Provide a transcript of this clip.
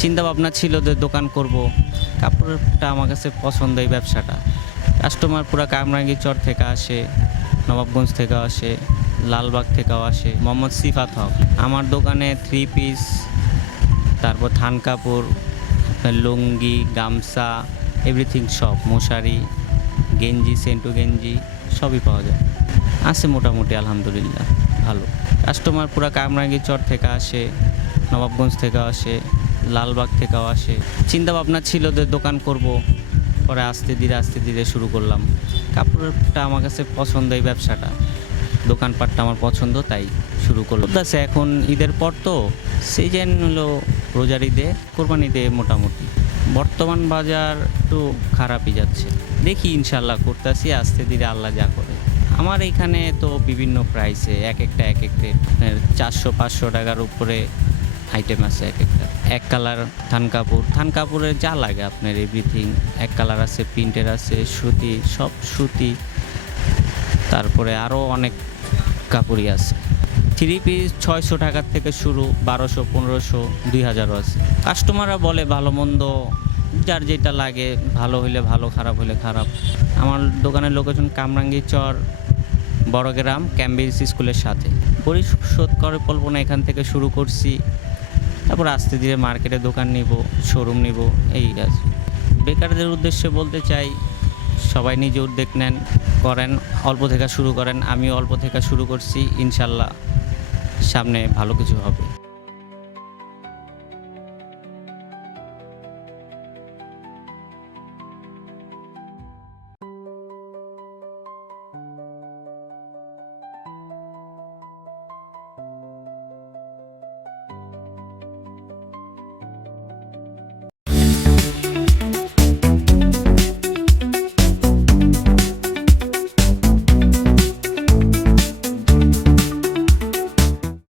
চিন্তা ভাবনা ছিল যে দোকান করব। কাপড়টা আমার কাছে পছন্দ, এই ব্যবসাটা। কাস্টমার পুরা কামরাঙ্গীরচর থেকে আসে, নবাবগঞ্জ থেকে আসে, লালবাগ থেকেও আসে। মোহাম্মদ সিফাত হক। আমার দোকানে থ্রি পিস, তারপর থান কাপড়, আপনার লুঙ্গি, গামছা, এভরিথিং সব, মশারি, গেঞ্জি, সেন্টু গেঞ্জি সবই পাওয়া যায়। আছে মোটামুটি আলহামদুলিল্লাহ ভালো। কাস্টমার পুরা কামরাঙ্গীরচর থেকে আসে, নবাবগঞ্জ থেকেও আসে, লালবাগ থেকেও আসে। চিন্তা ভাবনা ছিল যে দোকান করব, পরে আস্তে ধীরে শুরু করলাম। কাপড়টা আমার কাছে পছন্দ, এই ব্যবসাটা। দোকানপাটটা আমার পছন্দ, তাই শুরু করলাম। আছে এখন ঈদের পর তো সিজন হলো রোজার ঈদে, কোরবানি ঈদে মোটামুটি। বর্তমান বাজার একটু খারাপই যাচ্ছে। দেখি ইনশাল্লাহ করতেছি আস্তে ধীরে, আল্লাহ যা করে। আমার এইখানে তো বিভিন্ন প্রাইসে এক একটা এক এক রেট। 400-500 টাকার উপরে আইটেম আছে এক একটা। এক কালার থান কাপড়ের যা লাগে আপনার এভরিথিং। এক কালার আছে, প্রিন্টের আছে, সুতি, সব সুতি। তারপরে আরও অনেক কাপড়ই আছে। থ্রি পিস 600 টাকার থেকে শুরু, 1200, 1500, 2000ও আছে। কাস্টমাররা বলে ভালো মন্দ, যার যেটা লাগে, ভালো হইলে ভালো, খারাপ হইলে খারাপ। আমার দোকানের লোকেশন কামরাঙ্গীরচর, বড়গ্রাম, ক্যামব্রিজ স্কুলের সাথে। পরিশোধ করে পল্পনা এখান থেকে শুরু করছি। তারপর আস্তে ধীরে মার্কেটে দোকান নিব, শোরুম নিব, এই আছে। বেকারদের উদ্দেশ্যে বলতে চাই, সবাই নিজে উদ্যোগ নেন, করেন, অল্প থেকে শুরু করেন। আমিও অল্প থেকে শুরু করছি, ইনশাল্লাহ সামনে ভালো কিছু হবে।